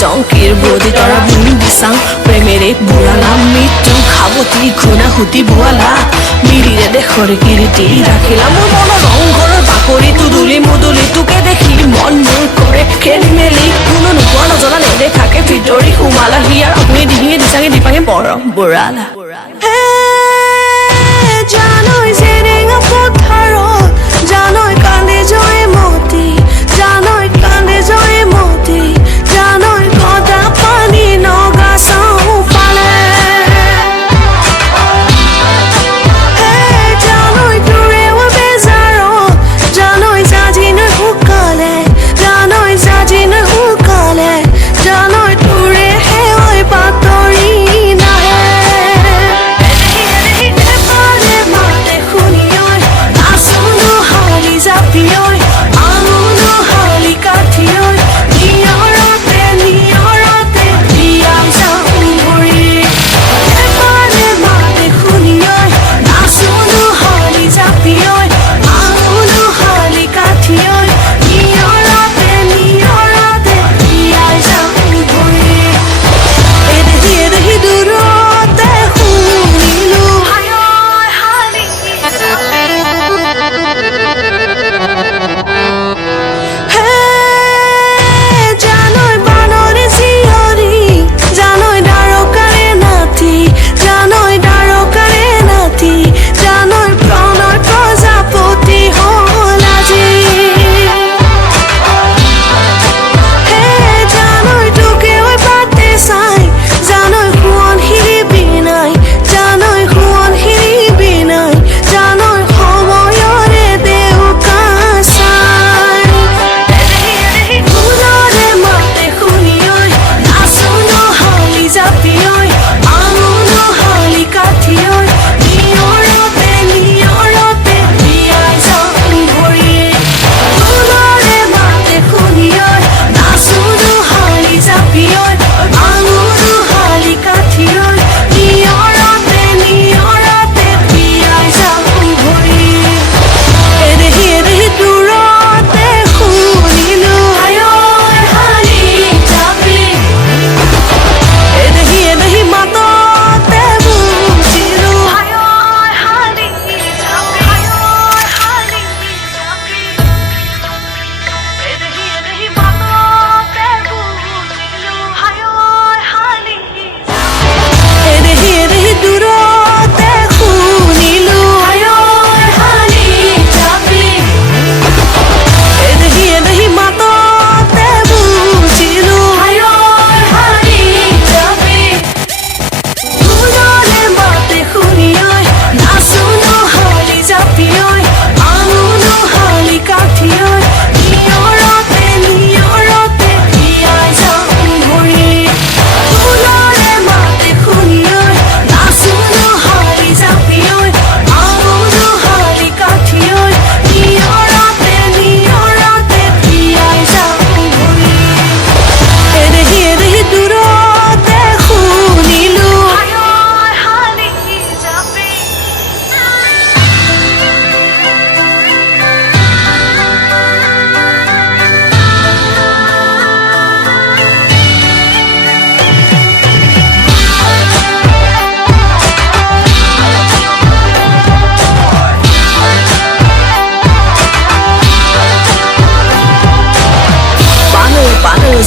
জংকিৰ body তৰা বুন্দি চাওঁ প্ৰেমেৰে বুঢ়ালা মৃত্যু খাবতি ঘুণা সুতি বোৱালা মিৰিৰে দেশৰে কীৰ্তি ৰাখিলা মোৰ মনৰ ৰংঘৰৰ বাকৰিটো দুলি মুদুলি তোকে দেখি মন মোৰ কৰে খেলি মেলি কোনো নোপোৱা নজনা নেদেখাকে ভিতৰি সোমালা হিয়াৰ আপুনি ডিঙিয়ে দিচাঙে দিপাঙে মৰম বুঢ়ালা জানৈ জেৰেঙা পথাৰত জানৈ কান্দে জয় মতি জানৈ কান্দে জয় মতি জানৈ গদা পানী নগা চাউফালে জানৈ তোৰেও বেজাৰত জানৈ জাজি নৈ শুকালে জানৈ জাজি নৈ শুকালে জানৈ তোৰে হেৱৈ বাতৰি নাহে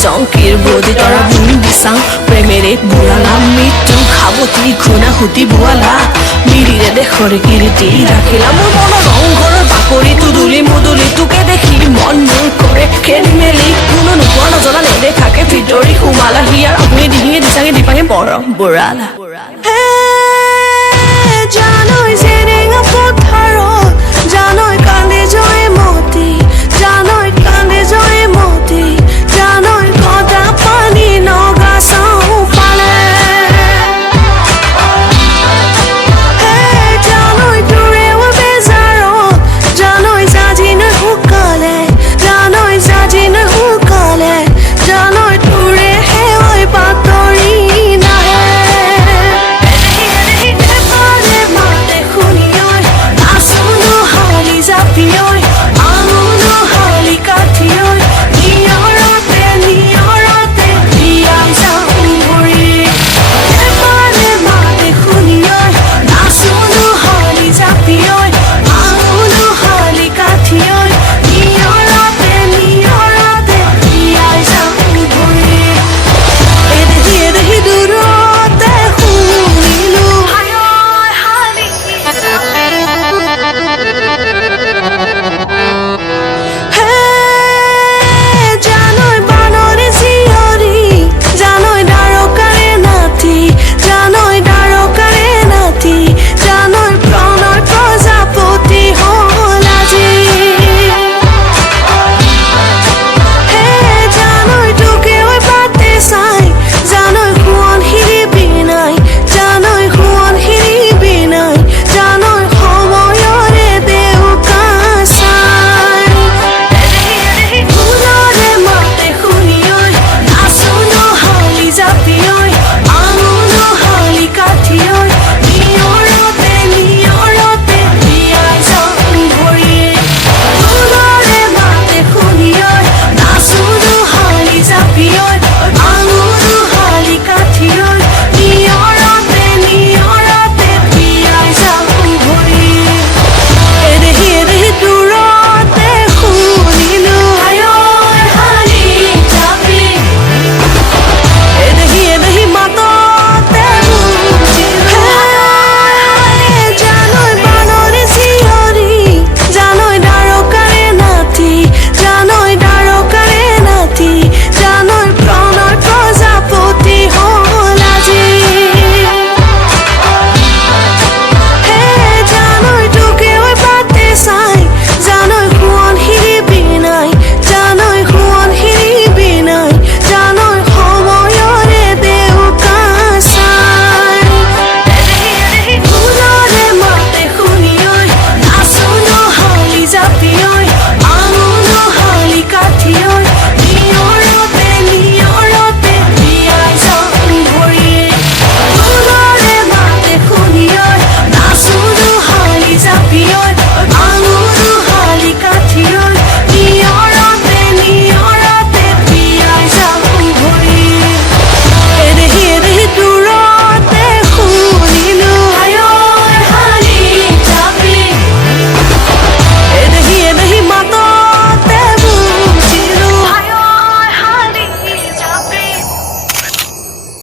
জংকিৰ বদি তৰা বুন্দি চাওঁ প্ৰেমেৰে বুঢ়ালা মৃত্যু খাবতি ঘুণা সুতি বোৱালা মিৰিৰে দেশৰে কীৰ্তি ৰাখিলা মোৰ মনৰ ৰংঘৰৰ বাকৰিটো দুলি মুদুলি তোকে দেখি মন মোৰ কৰে খেলি মেলি কোনো নোপোৱা নজনা নেদেখাকে ভিতৰি সোমালা হিয়াৰ আপুনি ডিঙিয়ে দিচাঙে দিপাঙে মৰম বুঢ়ালা